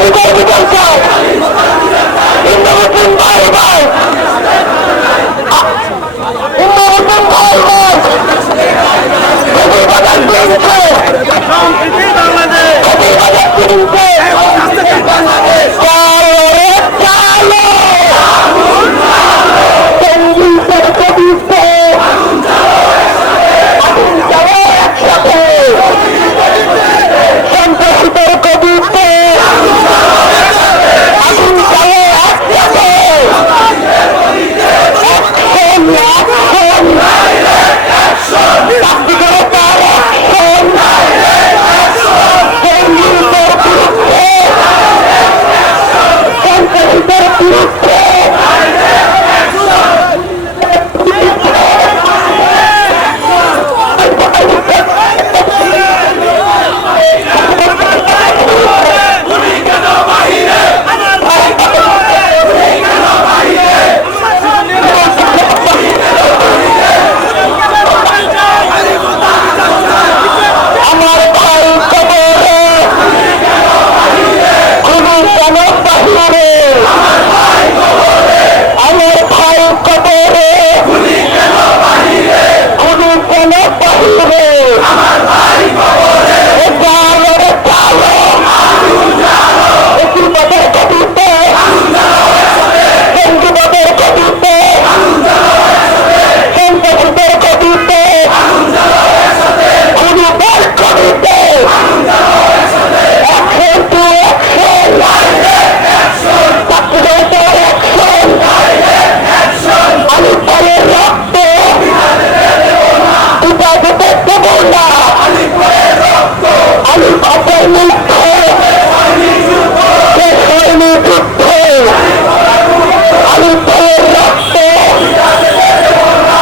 বিচার বিচার বাহিরে এ